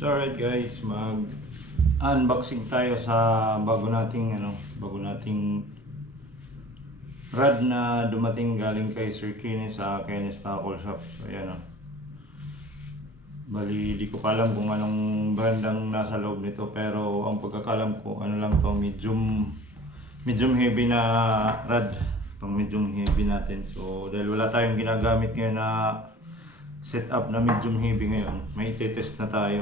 So alright guys, mag-unboxing tayo sa bago nating rod na dumating galing kay Sir Kenny sa Kenny's Tackle Shop. So ayan bali di ko pa alam kung anong brand ang nasa loob nito, pero ang pagkakalam ko ano lang to, medium heavy na rod, pang medium heavy natin. So dahil wala tayong ginagamit ngayon na setup na medium heavy ngayon, may test na tayo.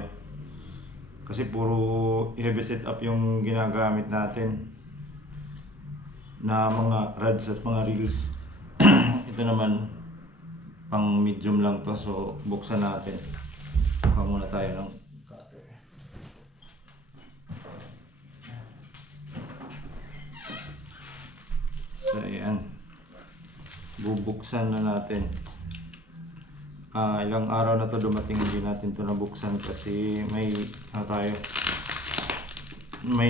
Kasi puro heavy setup yung ginagamit natin na mga rods at mga reels. Ito naman pang medium lang to, so buksan natin. Baka muna tayo ng cutter. So ayan, bubuksan na natin. Ilang araw na to dumating, hindi natin to nabuksan kasi may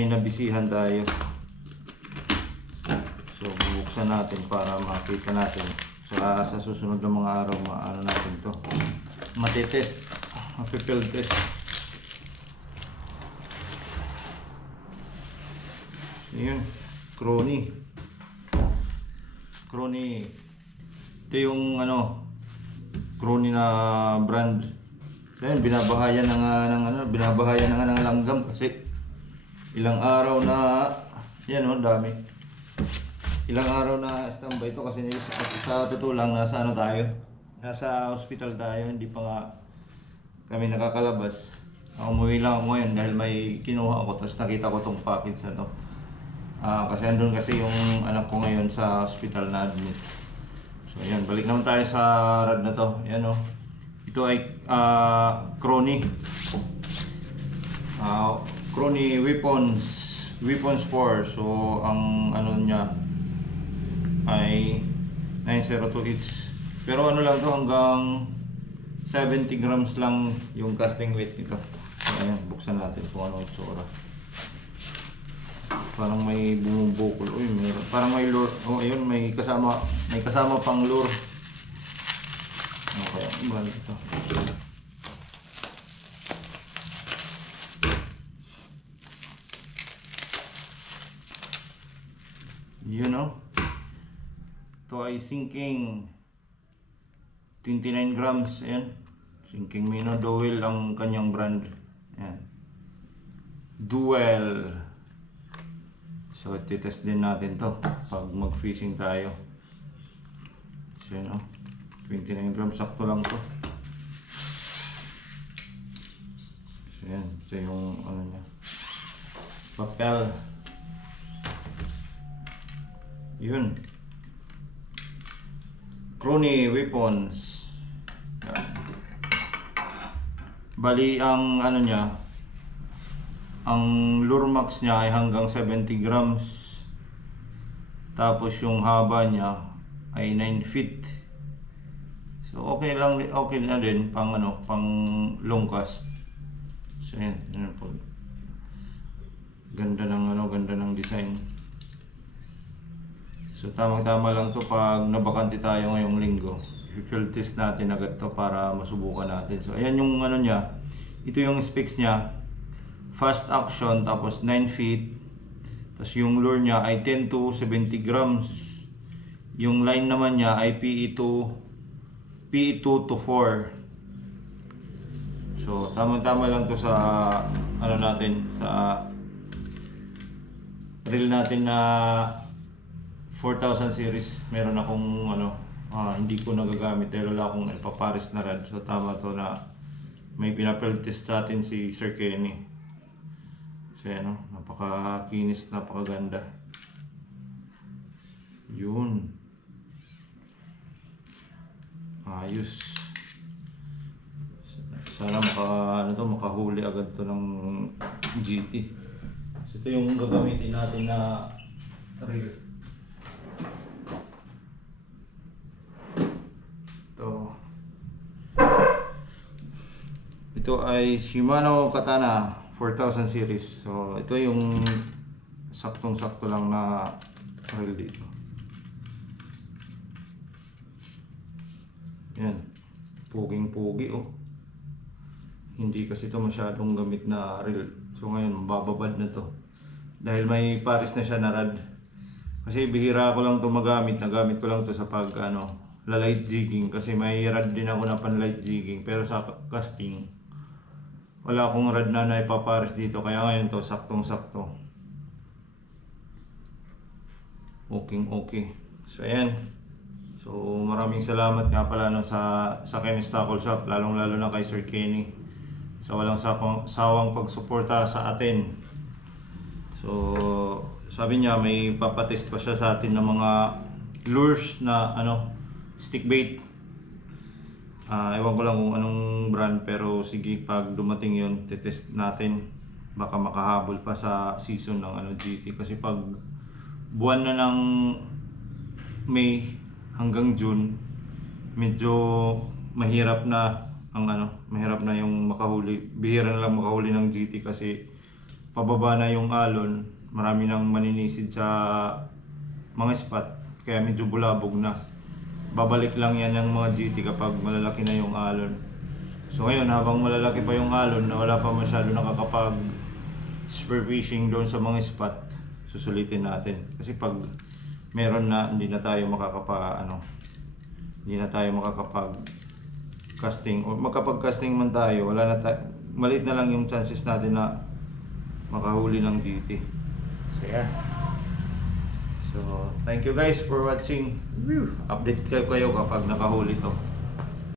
nabisihan tayo. So bubuksan natin para makita natin sa susunod na mga araw maano natin to, matitest, mapipill test. Yun, Crony. Ito yung Crony na brand. So yun, binabahayan na ng langgam kasi ilang araw na yan, dami. Ilang araw na standby ito kasi sa totoo lang nasa nasa hospital tayo, hindi pa nga kami nakakalabas. Umuwi lang ako ngayon dahil may kinuha ako, tapos nakita ko tong package na to. Kasi andun kasi yung anak ko ngayon sa hospital na admit. So yan, balik naman tayo sa rod na to. Yan ito ay Crony. Crony Weapons 4. So ang niya ay 902H. Pero lang to, hanggang 70 grams lang yung casting weight nito. So ayan, buksan natin kung ano itsura. Parang may bumubukol. Uy, parang may lure. Ayun, may kasama pang lure. Okay, balik ito. Ito ay sinking 29 grams. Ayan, sinking Mino Dowell ang kanyang brand. Ayan, Duel. So titest din natin to pag mag fishing tayo. So 29 grams, sakto lang to. So yan, ito yung niya, papel. Yun, Crony Weapons. Yan. Bali ang niya, ang lure max niya ay hanggang 70 grams. Tapos yung haba niya ay 9 feet. So okay na din pang pang long cast. So yan po. Ganda ng design. So tamang-tama lang to pag nabakante tayo ngayong linggo. I-field test natin agad to para masubukan natin. So ayan yung niya. Ito yung specs niya. Fast action, tapos 9 feet. Tapos yung lure niya ay 10 to 70 grams. Yung line naman niya ay PE2 to 4. So tamang-tama lang to sa natin, sa reel natin na 4000 series. Meron akong hindi ko nagagamit dahil wala akong ipapares na rod. So tama to na may pinapill test sa atin si Sir Kenny. So napakakinis, napakaganda. Yun, ayos. Sana makahuli agad to ng GT. So ito yung gagamitin natin na reel. Ito ay Shimano Katana 4000 series. So ito yung saktong-sakto lang na reel dito. Yan, puging-pugi Hindi kasi ito masyadong gamit na reel. So ngayon bababad na to. Dahil may pares na siya na rod. Kasi bihira ko lang ito magamit. Nagamit ko lang ito sa pag light jigging. Kasi may rod din ako na pan light jigging. Pero sa casting wala akong rod na naipapares dito. Kaya ngayon to saktong sakto. Okay. So ayan. So maraming salamat nga pala no, sa Kenny's Tackle Shop, lalong lalo na kay Sir Kenny sa walang sawang pagsuporta sa atin. So sabi niya may papatest pa siya sa atin ng mga lures na stick bait. Ewan ko lang kung anong brand, pero sige, pag dumating yun titest natin, baka makahabol pa sa season ng GT. Kasi pag buwan na ng May hanggang June, medyo mahirap na mahirap na yung makahuli. Bihira na lang makahuli ng GT kasi pababa na yung alon, marami nang maninisid sa mga spot, kaya medyo bulabog na. Babalik lang yan ng mga GT kapag malalaki na yung alon. So ngayon, habang malalaki pa yung alon na wala pa masyado nakakapag spear fishing doon sa mga spot, susulitin natin. Kasi pag meron na, hindi na tayo makakapag casting, o makapag-casting man tayo, wala na maliit na lang yung chances natin na makahuli ng GT. So yeah. So thank you guys for watching. Update kayo kapag nakahuli to.